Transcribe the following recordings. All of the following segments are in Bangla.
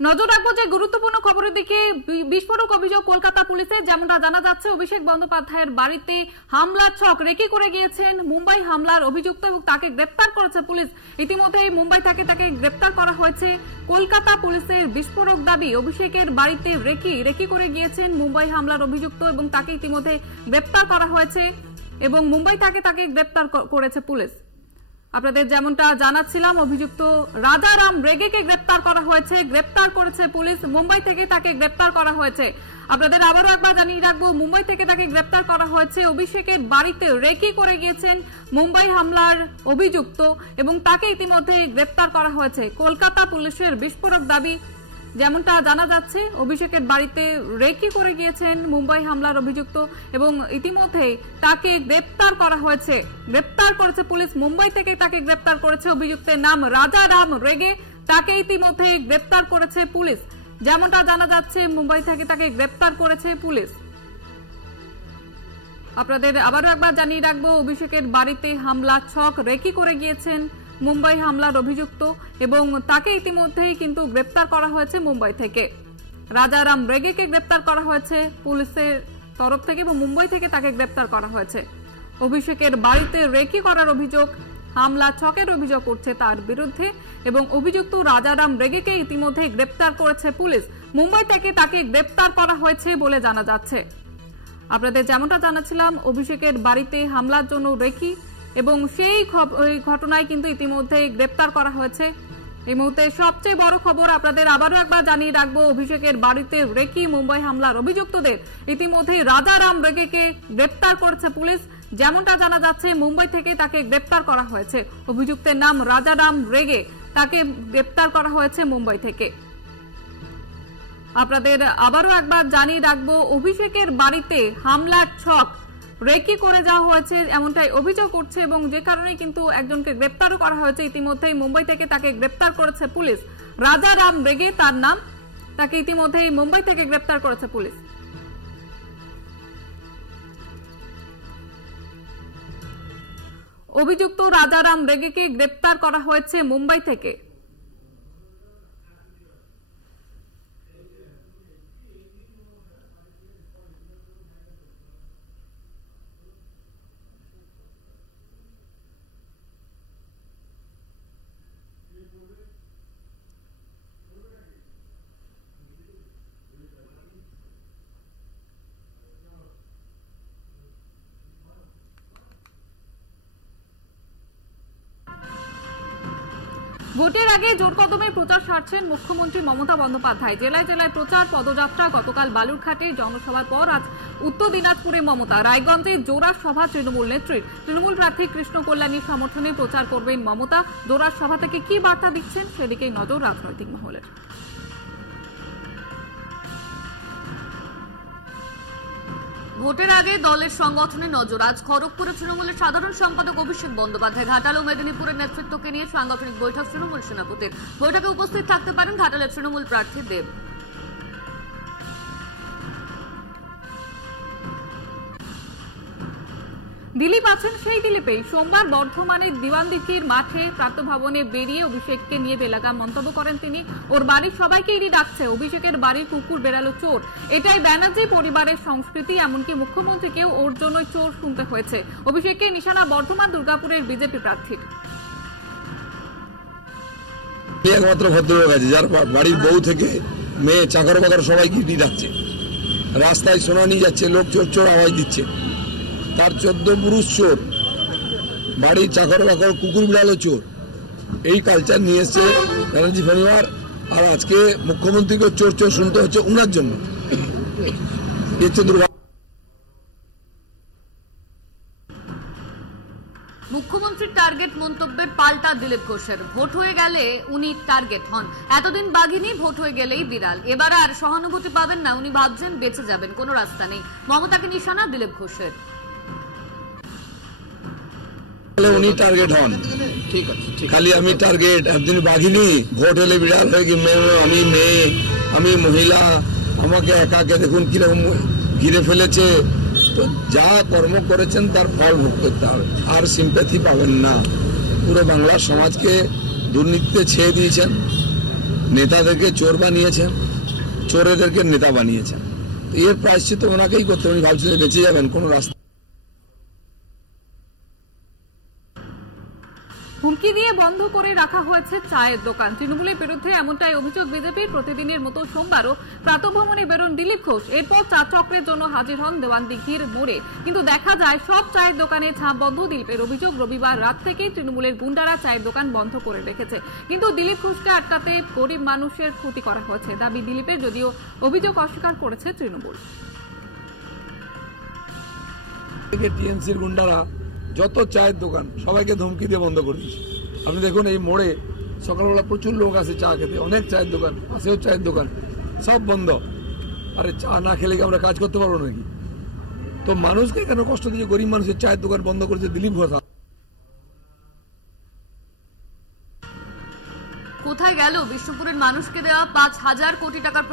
নজর রাখবো যে গুরুত্বপূর্ণ খবরের দিকে। বিস্ফোরক অভিযোগ কলকাতা পুলিশের। যেমনটা জানা যাচ্ছে, অভিষেক বন্দ্যোপাধ্যায়ের বাড়িতে হামলার ছক রেকি করে গিয়েছেন মুম্বাই হামলার অভিযুক্ত এবং তাকে গ্রেপ্তার করেছে পুলিশ। ইতিমধ্যেই মুম্বাই থেকে তাকে গ্রেপ্তার করা হয়েছে। কলকাতা পুলিশের বিস্ফোরক দাবি, অভিষেকের বাড়িতে রেকি করে গিয়েছেন মুম্বাই হামলার অভিযুক্ত এবং তাকে ইতিমধ্যে গ্রেপ্তার করা হয়েছে এবং মুম্বাই থেকে তাকে গ্রেপ্তার করেছে পুলিশ। আপনাদের যেমনটা জানাচ্ছিলাম, অভিযুক্ত রাজারাম রেগেকে গ্রেপ্তার করা হয়েছে, গ্রেপ্তার করেছে পুলিশ। মুম্বাই থেকে তাকে গ্রেপ্তার করা হয়েছে। আপনাদের আবারও একবার জানিয়ে রাখবো, মুম্বাই থেকে তাকে গ্রেপ্তার করা হয়েছে। অভিষেকের বাড়িতে রেকি করে গিয়েছেন মুম্বাই হামলার অভিযুক্ত এবং তাকে ইতিমধ্যে গ্রেপ্তার করা হয়েছে। কলকাতা পুলিশের বিস্ফোরক দাবি, যেমনটা জানা যাচ্ছে, অভিষেকের বাড়িতে রেকি করে গিয়েছেন মুম্বাই হামলার অভিযুক্ত এবং ইতিমধ্যে তাকে গ্রেপ্তার করা হয়েছে। গ্রেপ্তার করেছে পুলিশ। মুম্বাই থেকে তাকে গ্রেপ্তার করেছে। অভিযুক্তের নাম রাজারাম রেগে। তাকে ইতিমধ্যে গ্রেপ্তার করেছে পুলিশ। যেমনটা জানা যাচ্ছে, মুম্বাই থেকে তাকে গ্রেপ্তার করেছে পুলিশ। আপনাদের আবারও একবার জানিয়ে রাখবো, অভিষেকের বাড়িতে হামলা ছক রেকি করে গিয়েছেন মুম্বাই হামলার অভিযুক্ত এবং তাকে ইতিমধ্যেই কিন্তু গ্রেপ্তার করা হয়েছে মুম্বাই থেকে। রাজারাম রেগেকে গ্রেপ্তার করা হয়েছে পুলিশের তরফ থেকে এবং মুম্বাই থেকে তাকে গ্রেপ্তার করা হয়েছে। অভিষেকের বাড়িতে রেকি করার অভিযোগ, হামলা ছকের অভিযোগ উঠছে তার বিরুদ্ধে এবং অভিযুক্ত রাজারাম রেগেকে ইতিমধ্যে গ্রেপ্তার করেছে পুলিশ। মুম্বাই থেকে তাকে গ্রেপ্তার করা হয়েছে বলে জানা যাচ্ছে। আপনাদের যেমনটা জানাচ্ছিলাম, অভিষেকের বাড়িতে হামলার জন্য রেকি এবং সেই ঘটনায় কিন্তু ইতিমধ্যে গ্রেপ্তার করা হয়েছে। এই মুহূর্তে সবচেয়ে বড় খবর আপনাদের আবারও একবার জানিয়ে রাখবো, অভিষেকের বাড়িতে রেকি মুম্বাই হামলার অভিযুক্তদের ইতিমধ্যেই রাজারাম রেগেকে গ্রেপ্তার করেছে পুলিশ। যেমনটা জানা যাচ্ছে, মুম্বাই থেকে তাকে গ্রেপ্তার করা হয়েছে। অভিযুক্তের নাম রাজারাম রেগে। তাকে গ্রেপ্তার করা হয়েছে মুম্বাই থেকে। আপনাদের আবারও একবার জানিয়ে রাখবো, অভিষেকের বাড়িতে হামলার ছক রেকি করে যাওয়া হয়েছে এমনটাই অভিযোগ উঠছে এবং যে কারণে কিন্তু একজনকে গ্রেপ্তারও করা হয়েছে। ইতিমধ্যেই মুম্বাই থেকে তাকে গ্রেপ্তার করেছে পুলিশ। রাজারাম রেগে তার নাম। তাকে ইতিমধ্যেই মুম্বাই থেকে গ্রেপ্তার করেছে পুলিশ। অভিযুক্ত রাজারাম রেগেকে গ্রেপ্তার করা হয়েছে মুম্বাই থেকে। ভোটের আগে জোর কদমে প্রচার সারছেন মুখ্যমন্ত্রী মমতা বন্দ্যোপাধ্যায়। জেলায় জেলায় প্রচার পদযাত্রা। গতকাল বালুরঘাটে জনসভার পর আজ উত্তর দিনাজপুরে মমতা। রায়গঞ্জে জোড়া সভা তৃণমূল নেত্রীর। তৃণমূল প্রার্থী কৃষ্ণ কল্যাণীর সমর্থনে প্রচার করবেন মমতা। জোড়া সভা থেকে কি বার্তা দিচ্ছেন সেদিকেই নজর রাজনৈতিক মহলের। ভোটের আগে দলের সংগঠনে নজর। আজ খড়গপুরে তৃণমূলের সাধারণ সম্পাদক অভিষেক বন্দ্যোপাধ্যায়, ঘাটাল ও মেদিনীপুরের নেতৃত্বকে নিয়ে সাংগঠনিক বৈঠক তৃণমূল সেনাপতির। বৈঠকে উপস্থিত থাকতে পারেন ঘাটালের তৃণমূল প্রার্থী দেব। দিলীপ আছেন সেই দিলীপেই সোমবার বর্ধমানের দিওয়ানদিঘির মাঠে প্রাতঃভবনে বেরিয়ে অভিষেককে নিয়ে বেলাগাম মন্তব্য করেন তিনি। ওর বাড়ির সবাইকে ইডি ডাকছে, অভিষেকের বাড়ির কুকুর বেড়ালো চোর। এটাই ব্যানার্জি পরিবারের সংস্কৃতি, এমনকি মুখ্যমন্ত্রীকেও ওর জন্য চোর শুনতে হয়েছে। অভিষেককে নিশানা বর্ধমান দুর্গাপুরের বিজেপি প্রার্থীর। একমাত্র ভদ্রলোক আছে যার বাড়ির বউ থেকে মেয়ে চাকর বাকর সবাইকে ইডি ডাকছে, রাস্তায় সোনা নিয়ে যাচ্ছে, লোক চোর চোর আওয়াজ দিচ্ছে। তার 14 পুরুষ চোর, বাড়ির চাকর বাকর কুকুর বিড়ালো চোর। এই কালচার নিয়ে এসছে ব্যানার্জি পরিবার। আর আজকে মুখ্যমন্ত্রীকে চোর চোর শুনতে হচ্ছে উনার জন্য। মুখ্যমন্ত্রীর টার্গেট মন্তব্যের পাল্টা দিলীপ ঘোষের। ভোট হয়ে গেলে উনি টার্গেট হন। এতদিন বাঘিনী, ভোট হয়ে গেলেই বিড়াল। এবার আর সহানুভূতি পাবেন না। উনি ভাবছেন বেঁচে যাবেন, কোনো রাস্তা নেই। মমতাকে নিশানা দিলীপ ঘোষের। উনি টার্গেট হন, খালি আমি টার্গেট। একদিন বাঘিনী, ভোট হলে বিড়াল হয়ে গিয়ে আমি মেয়ে, আমি মহিলা, আমাকে একাকে দেখুন কিরকম ঘিরে ফেলেছে। তো যা কর্ম করেছেন তার ফল ভোগ করতে হবে। আর সিম্প্যাথি পাবেন না। পুরো বাংলার সমাজকে দুর্নীতিতে ছেয়ে দিয়েছেন। নেতাদেরকে চোর বানিয়েছেন, চোরেদেরকে নেতা বানিয়েছেন। এর প্রায়শ্চিত্ত ওনাকেই করতে, উনি ভাবছিলেন বেঁচে যাবেন কোনো রাস্তা। হুমকি দিয়ে বন্ধ করে রাখা হয়েছে চায়ের দোকান। তৃণমূলের বিরুদ্ধে এমনটাই অভিযোগ বিজেপির। প্রতিদিনের মতো সোমবারও প্রাতঃভ্রমণে বেরোন দিলীপ ঘোষ। এরপর চা চক্রের জন্য হাজির হন দেওয়ানদিঘির মোড়ে, কিন্তু দেখা যায় সব চায়ের দোকানে ঝাঁপ বন্ধ। দিলীপের অভিযোগ, রবিবার রাত থেকে তৃণমূলের গুন্ডারা চায়ের দোকান বন্ধ করে রেখেছে, কিন্তু দিলীপ ঘোষকে আটকাতে গরিব মানুষের ক্ষতি করা হয়েছে দাবি দিলীপের, যদিও অভিযোগ অস্বীকার করেছে তৃণমূল। টিএমসির গুন্ডারা যত চায়ের দোকান সবাইকে ধমকি দিয়ে বন্ধ করে দিচ্ছে। আপনি দেখুন এই মোড়ে সকালবেলা প্রচুর লোক আসে চা খেতে, অনেক চায়ের দোকান, পাশেও চায়ের দোকান, সব বন্ধ। আরে চা না খেলে কি আমরা কাজ করতে পারবো নাকি? তো মানুষকে কেন কষ্ট দিয়ে গরিব মানুষের চায়ের দোকান বন্ধ করেছে দিলীপ ঘোষ। কোথায় গেল বিষ্ণুপুরের মানুষকে দেওয়া 5,000 কোটি টাকার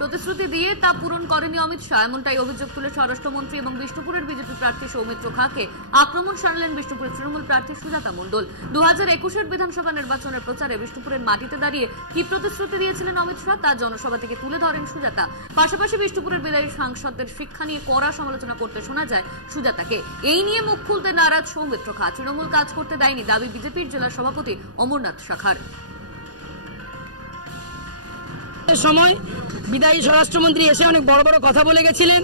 প্রতিশ্রুতি দিয়ে তা পূরণ করেনি অমিত শাহ? এমনটাই অভিযোগ তুলে স্বরাষ্ট্রমন্ত্রী এবং বিষ্ণুপুরের বিজেপি প্রার্থী সৌমিত্র খাঁকে আক্রমণ শানালেন বিষ্ণুপুরের তৃণমূল প্রার্থী সুজাতা মণ্ডল। 2021 বিধানসভা নির্বাচনের প্রচারে বিষ্ণুপুরের মাটিতে দাঁড়িয়ে কি প্রতিশ্রুতি দিয়েছিলেন অমিত শাহ তা জনসভা থেকে তুলে ধরেন সুজাতা। পাশাপাশি বিষ্ণুপুরের বিদায়ী সাংসদদের শিক্ষা নিয়ে কড়া সমালোচনা করতে শোনা যায় সুজাতাকে। এই নিয়ে মুখ খুলতে নারাজ সৌমিত্র খাঁ। তৃণমূল কাজ করতে দেয়নি দাবি বিজেপির জেলা সভাপতি অমরনাথ শাখার। সময় বিদায়ী স্বরাষ্ট্রমন্ত্রী এসে অনেক বড় বড় কথা বলে গেছিলেন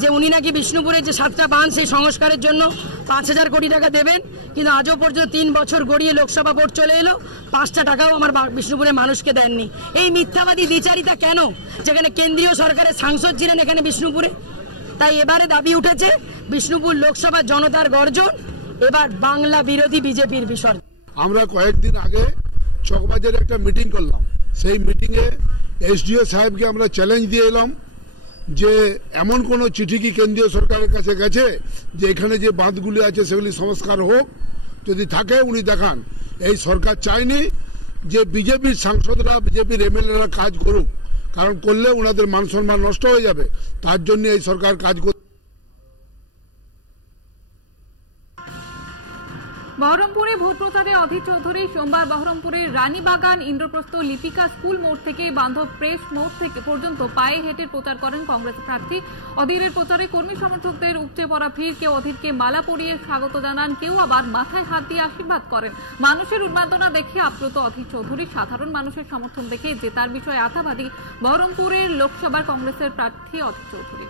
যে উনি নাকি বিষ্ণুপুরের যে 7টা বাঁধ সেই সংস্কারের জন্য 5,000 কোটি টাকা দেবেন, কিন্তু আজও পর্যন্ত 3 বছর গড়িয়ে লোকসভা ভোট চলে এলো, 5টা টাকাও আমার বিষ্ণুপুরের মানুষকে দেননি। এই মিথ্যাবাদী দ্বিচারিতা কেন, যেখানে কেন্দ্রীয় সরকারের সাংসদ ছিলেন এখানে বিষ্ণুপুরে? তাই এবারে দাবি উঠেছে বিষ্ণুপুর লোকসভা জনতার গর্জন, এবার বাংলা বিরোধী বিজেপির বিসর্জন। আমরা কয়েকদিন আগে চকবাজারে একটা মিটিং করলাম। সেই মিটিংয়ে এসডিও সাহেবকে আমরা চ্যালেঞ্জ দিয়ে এলাম যে এমন কোনো চিঠি কি কেন্দ্রীয় সরকারের কাছে গেছে যে এখানে যে বাঁধগুলি আছে সেগুলি সংস্কার হোক? যদি থাকে উনি দেখান। এই সরকার চায়নি যে বিজেপির সাংসদরা, বিজেপির এমএলএরা কাজ করুক, কারণ করলে ওনাদের মান সম্মান নষ্ট হয়ে যাবে। তার জন্য এই সরকার কাজ করতে। বহরমপুরে ভোট প্রচারে অধীর চৌধুরী। সোমবার বহরমপুরের রানীবাগান, ইন্দ্রপ্রস্থ, লিপিকা স্কুল মোড় থেকে বান্ধব প্রেস মোড় থেকে পর্যন্ত পায়ে হেঁটে প্রচার করেন কংগ্রেস প্রার্থী। অধীরের প্রচারে কর্মী সমর্থকদের উপচে পড়া ভিড়। কেউ অধীরকে মালা পরিয়ে স্বাগত জানান, কেউ আবার মাথায় হাত দিয়ে আশীর্বাদ করেন। মানুষের উন্মাদনা দেখে আপ্লুত অধীর চৌধুরী। সাধারণ মানুষের সমর্থন দেখে জেতার বিষয়ে আশাবাদী বহরমপুরের লোকসভার কংগ্রেসের প্রার্থী অধীর চৌধুরী।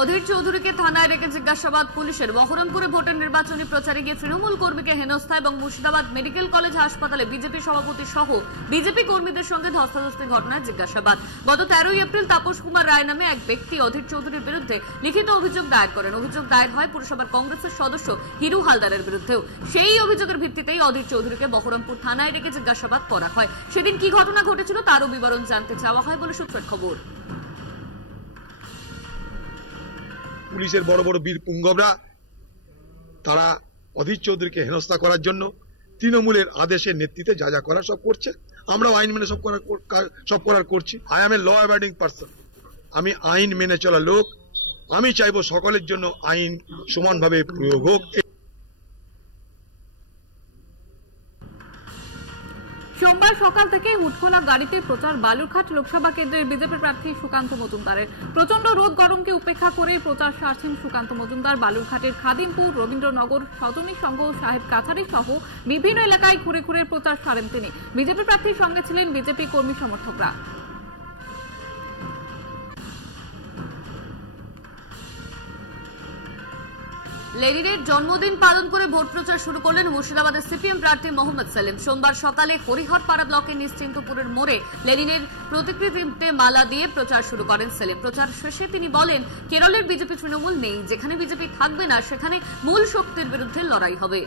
অধীর চৌধুরীকে থানায় রেখে জিজ্ঞাসাবাদ পুলিশের। বহরমপুরে ভোটের নির্বাচনী প্রচারে গিয়ে তৃণমূল কর্মীকে হেনস্থা এবং মুর্শিদাবাদ মেডিকেল কলেজ হাসপাতালে বিজেপি সভাপতি সহ বিজেপি কর্মীদের সঙ্গে ধস্তাধস্তির ঘটনায় জিজ্ঞাসাবাদ। গত 13 এপ্রিল তাপস কুমার রায় নামে এক ব্যক্তি অধীর চৌধুরীর বিরুদ্ধে লিখিত অভিযোগ দায়ের করেন। অভিযোগ দায়ের হয় পুরসভার কংগ্রেসের সদস্য হিরু হালদারের বিরুদ্ধেও। সেই অভিযোগের ভিত্তিতেই অধীর চৌধুরীকে বহরমপুর থানায় রেখে জিজ্ঞাসাবাদ করা হয়। সেদিন কি ঘটনা ঘটেছিল তারও বিবরণ জানতে চাওয়া হয় বলে সূত্রের খবর। পুলিশের বড় বড় বীর পুঙ্গবরা তারা অধীর চৌধুরীকে হেনস্থা করার জন্য তৃণমূলের আদেশের নেতৃত্বে যা যা করা সব করছে। আমরাও আইন মেনে সব করার করছি। I am a law abiding person. আমি আইন মেনে চলা লোক। আমি চাইবো সকলের জন্য আইন সমানভাবে প্রয়োগ হোক। সোমবার সকাল থেকে হুটখোলা গাড়িতে প্রচার বালুরঘাট লোকসভা কেন্দ্রের বিজেপি প্রার্থী সুকান্ত মজুমদারের। প্রচন্ড রোদ গরমকে উপেক্ষা করে প্রচার সারছেন সুকান্ত মজুমদার। বালুরঘাটের খাদিমপুর, রবীন্দ্রনগর, সজনী সংঘ, সাহেব কাছারি সহ বিভিন্ন এলাকায় ঘুরে ঘুরে প্রচার সারেন তিনি। বিজেপি প্রার্থীর সঙ্গে ছিলেন বিজেপি কর্মী সমর্থকরা। লেনিনের জন্মদিন পালন করে ভোট প্রচার শুরু করলেন মুর্শিদাবাদের সিপিএম প্রার্থী মোহাম্মদ সেলিম। সোমবার সকালে হরিহরপাড়া ব্লকের নিশ্চিন্তপুরের মোড়ে লেনিনের প্রতিকৃতিতে মালা দিয়ে প্রচার শুরু করেন সেলিম। প্রচার শেষে তিনি বলেন, কেরলের বিজেপি তৃণমূল নেই, যেখানে বিজেপি থাকবে না সেখানে মূল শক্তির বিরুদ্ধে লড়াই হবে।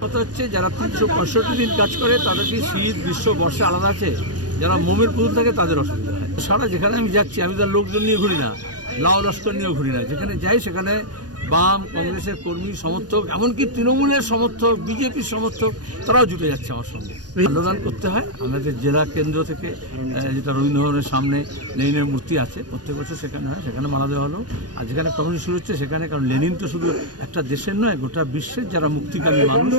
কথা হচ্ছে যারা 365 দিন কাজ করে তাদের কি শীত, গ্রীষ্ম, বর্ষা আলাদা আছে? যারা মোমের পুতুল থাকে তাদের অসুবিধা হয়। সারা যেখানে আমি যাচ্ছি আমি তার লোকজন নিয়ে ঘুরি না, লাউ লস্কর নিয়েও ঘুরি না। যেখানে যাই সেখানে বাম কংগ্রেসের কর্মী সমর্থক, এমনকি তৃণমূলের সমর্থক, বিজেপির সমর্থক, তারাও জুটে যাচ্ছে আমার সঙ্গে। আন্দোলন করতে হয় আমাদের জেলা কেন্দ্র থেকে, যেটা রবীন্দ্রভবনের সামনে লেনিনের মূর্তি আছে, প্রত্যেক বছর সেখানে হয়, সেখানে মালা দেওয়া হলো। আর যেখানে কর্মসূচি শুরু হচ্ছে সেখানে, কারণ লেনিন তো শুধু একটা দেশের নয়, গোটা বিশ্বের যারা মুক্তিকামী মানুষ,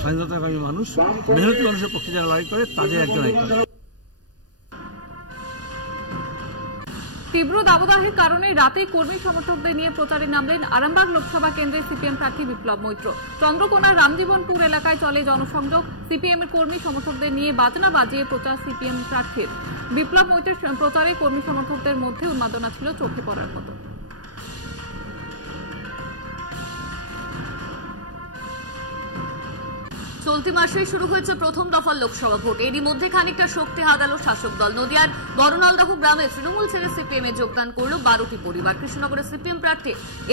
স্বাধীনতাকামী মানুষ, মেহনতি মানুষের পক্ষে যারা লড়াই করে, তাদের একজন আইকন। তীব্র দাবদাহের কারণে রাতে কর্মী সমর্থকদের নিয়ে প্রচারে নামলেন আরামবাগ লোকসভা কেন্দ্রের সিপিএম প্রার্থী বিপ্লব মৈত্র। চন্দ্রকোনার রামজীবনপুর এলাকায় চলে জনসংযোগ। সিপিএম এর কর্মী সমর্থকদের নিয়ে বাজনা বাজিয়ে প্রচার সিপিএম প্রার্থীর। বিপ্লব মৈত্রের প্রচারে কর্মী সমর্থকদের মধ্যে উন্মাদনা ছিল চোখে পড়ার মতো। চলতি মাসেই শুরু হয়েছে প্রথম দফার লোকসভা ভোট। এরই মধ্যে খানিকটা শক্তি হারালো শাসক দল। নদিয়ার বড়নালদাহ গ্রামে তৃণমূল ছেড়ে সিপিএম এ যোগদান করলো 12টি পরিবার। কৃষ্ণনগরের সিপিএম প্রার্থী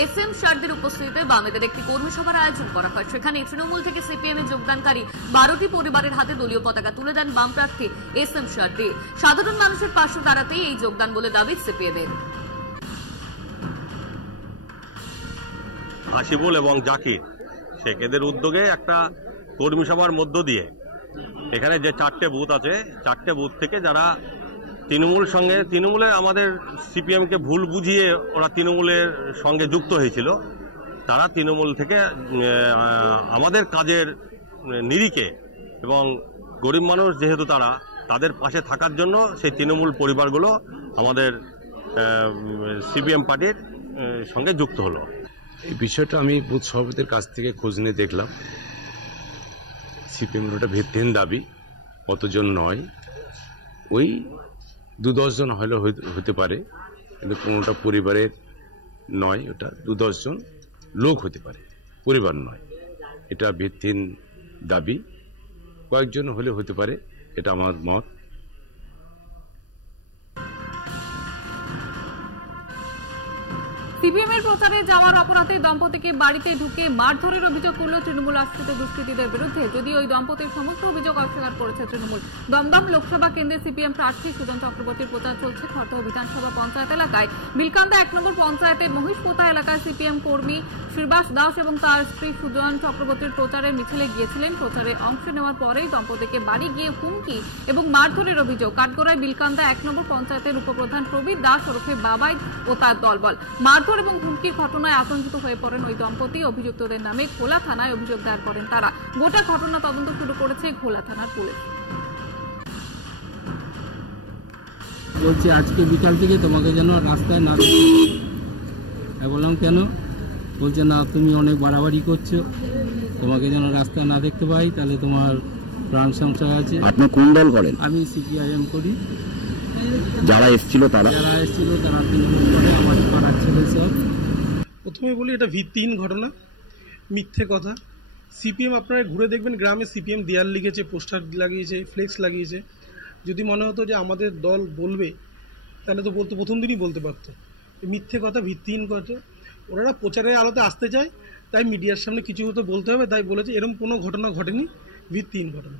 SM শারদির উপস্থিতিতে বামেদের একটি কর্মী সভার আয়োজন করা হয়। সেখানে তৃণমূল থেকে সিপিএম এ যোগদানকারী 12টি পরিবারের হাতে দলীয় পতাকা তুলে দেন বাম প্রার্থী SM শারদি। সাধারণ মানুষের পাশে দাঁড়াতেই এই যোগদান বলে দাবি সিপিএম এর। হাসিবুল এবং জাকির শেখ এদের উদ্যোগে একটা কর্মী সভার মধ্য দিয়ে এখানে যে 4টে বুথ আছে, 4টে বুথ থেকে যারা তৃণমূলে আমাদের সিপিএমকে ভুল বুঝিয়ে ওরা তৃণমূলের সঙ্গে যুক্ত হয়েছিল, তারা তৃণমূল থেকে আমাদের কাজের নিরিখে এবং গরিব মানুষ যেহেতু তাদের পাশে থাকার জন্য সেই তৃণমূল পরিবারগুলো আমাদের সিপিএম পার্টির সঙ্গে যুক্ত হলো। এই বিষয়টা আমি বুথ সভাপতির কাছ থেকে খোঁজ নিয়ে দেখলাম। সিপিএমের ওটা ভিত্তিহীন দাবি, অতজন নয়, ওই 2-10 জন হলেও হতে পারে, কিন্তু কোনোটা পরিবারের নয়, ওটা 2-10 জন লোক হতে পারে, পরিবার নয়। এটা ভিত্তিহীন দাবি, কয়েকজন হলেও হতে পারে, এটা আমার মত। সিপিএম এর প্রচারে যাওয়ার অপরাধে দম্পতিকে বাড়িতে ঢুকে মারধরের অভিযোগ করল তৃণমূল আশ্রিত দুষ্কৃতীদের বিরুদ্ধে, যদিও ওই দম্পতির সমস্ত অভিযোগ অস্বীকার করেছে তৃণমূল। দমদম লোকসভা কেন্দ্রের সিপিএম প্রার্থী সুজন চক্রবর্তীর প্রচার চলছে খড়দহ বিধানসভা পঞ্চায়েত এলাকায়। বিলকান্দা 1 নম্বর পঞ্চায়েতের মহিষপোতা এলাকায় সিপিএম কর্মী শ্রীবাস দাস এবং তার স্ত্রী সুজন চক্রবর্তীর প্রচারের মিছিলে গিয়েছিলেন। প্রচারে অংশ নেওয়ার পরেই দম্পতিকে বাড়ি গিয়ে হুমকি এবং মারধরের অভিযোগ। কাঠগড়ায় বিলকান্দা 1 নম্বর পঞ্চায়েতের উপপ্রধান প্রবীর দাস ওরফে বাবাই ও তার দলবল। মারধর এবং হুমকির ঘটনায় আতঙ্কিত হয়ে পড়েন ওই দম্পতি। অভিযুক্তদের নামে ঘোলা থানায় অভিযোগ দায়ের করেন তারা। গোটা ঘটনা তদন্ত শুরু করেছে ঘোলা থানার পুলিশ। বলছি আজকে বিকাল থেকে তোমাকে যেন রাস্তায় না বললাম, কেন? বলছে না, তুমি অনেক বাড়াবাড়ি করছো, তোমাকে যেন রাস্তায় না দেখতে পাই, তাহলে তোমার প্রাণ সংশয় আছে। আপনি কোন দল করেন? আমি CPIM করি। যারা এসেছিল তারা তৃণমূল করে, আমার পাড়ার ছেলে সব। প্রথমে বলি, এটা ভিত্তিহীন ঘটনা, মিথ্যে কথা। সিপিএম আপনারা ঘুরে দেখবেন, গ্রামে সিপিএম দেয়াল লিখেছে, পোস্টার লাগিয়েছে, ফ্লেক্স লাগিয়েছে। যদি মনে হতো যে আমাদের দল বলবে, তাহলে তো প্রথম দিনই বলতে পারতো। মিথ্যে কথা, ভিত্তিহীন কথা। ওনারা প্রচারের আলোতে আসতে চায়, তাই মিডিয়ার সামনে কিছু হতো বলতে হবে, তাই বলেছে। এরকম কোনো ঘটনা ঘটেনি, ভিত্তিহীন ঘটনা।